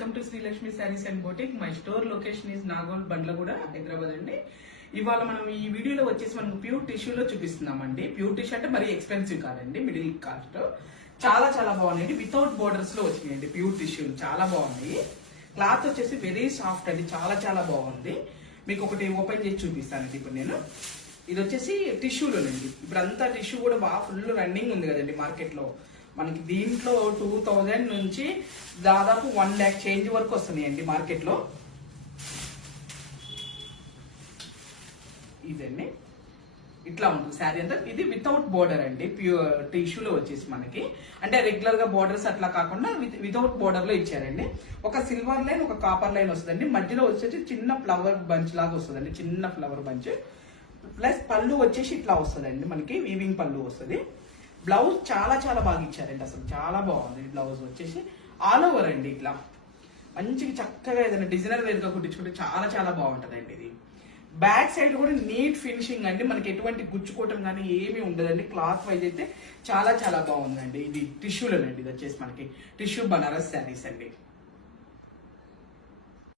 Welcome to Srilakshmi saris and boutique. My store location is Nagole Bandlaguda, Hyderabad అండి. ఇవాళ మనం ఈ వీడియోలో వచ్చేసి మనకు ప్యూర్ టిష్యూలో చూపిస్తున్నామండి. ప్యూర్ టిష్యూ అంటే మరీ ఎక్స్పెన్సివ్ కాదండి, మిడిల్ కాస్ట్. చాలా చాలా బాగున్నాయండి. వితౌట్ బోర్డర్స్ లో వచ్చినాయండి ప్యూర్ టిష్యూలు, చాలా బాగున్నాయి. క్లాత్ వచ్చేసి వెరీ సాఫ్ట్ అండి, చాలా చాలా బాగుంది. మీకు ఒకటి ఓపెన్ చేసి చూపిస్తానండి ఇప్పుడు నేను. ఇది వచ్చేసి టిష్యూలోనండి. ఇప్పుడు అంతా టిష్యూ కూడా బాగా ఫుల్ రన్నింగ్ ఉంది కదండి మార్కెట్ లో. మనకి దీంట్లో 2000 నుంచి దాదాపు 1 lakh చేంజ్ వరకు వస్తున్నాయండి మార్కెట్ లో. ఇదండి ఇట్లా ఉంటుంది శారీ అంతా. ఇది వితౌట్ బోర్డర్ అండి, ప్యూర్ టిష్యూలో వచ్చేసి మనకి అంటే రెగ్యులర్ గా బోర్డర్స్ అట్లా కాకుండా వితౌట్ బోర్డర్ లో ఇచ్చారండి. ఒక సిల్వర్ లైన్, ఒక కాపర్ లైన్ వస్తుందండి. మధ్యలో వచ్చేసి చిన్న ఫ్లవర్ బంచ్ లాగా వస్తుందండి, చిన్న ఫ్లవర్ బంచ్. ప్లస్ పళ్ళు వచ్చేసి ఇట్లా వస్తుందండి, మనకి వీవింగ్ పళ్ళు వస్తుంది. బ్లౌజ్ చాలా చాలా బాగా ఇచ్చారండి, అసలు చాలా బాగుంది. బ్లౌజ్ వచ్చేసి ఆల్ ఓవర్ అండి, ఇట్లా మంచిగా చక్కగా ఏదైనా డిజైనర్ వేరుగా కుట్టించుకుంటే చాలా చాలా బాగుంటదండి. ఇది బ్యాక్ సైడ్ కూడా నీట్ ఫినిషింగ్ అండి, మనకి ఎటువంటి గుచ్చుకోవటం కానీ ఏమీ ఉండదండి. క్లాత్ వైజ్ అయితే చాలా చాలా బాగుందండి. ఇది టిష్యూలోనండి, ఇది వచ్చేసి మనకి టిష్యూ బనారస్ శారీస్ అండి.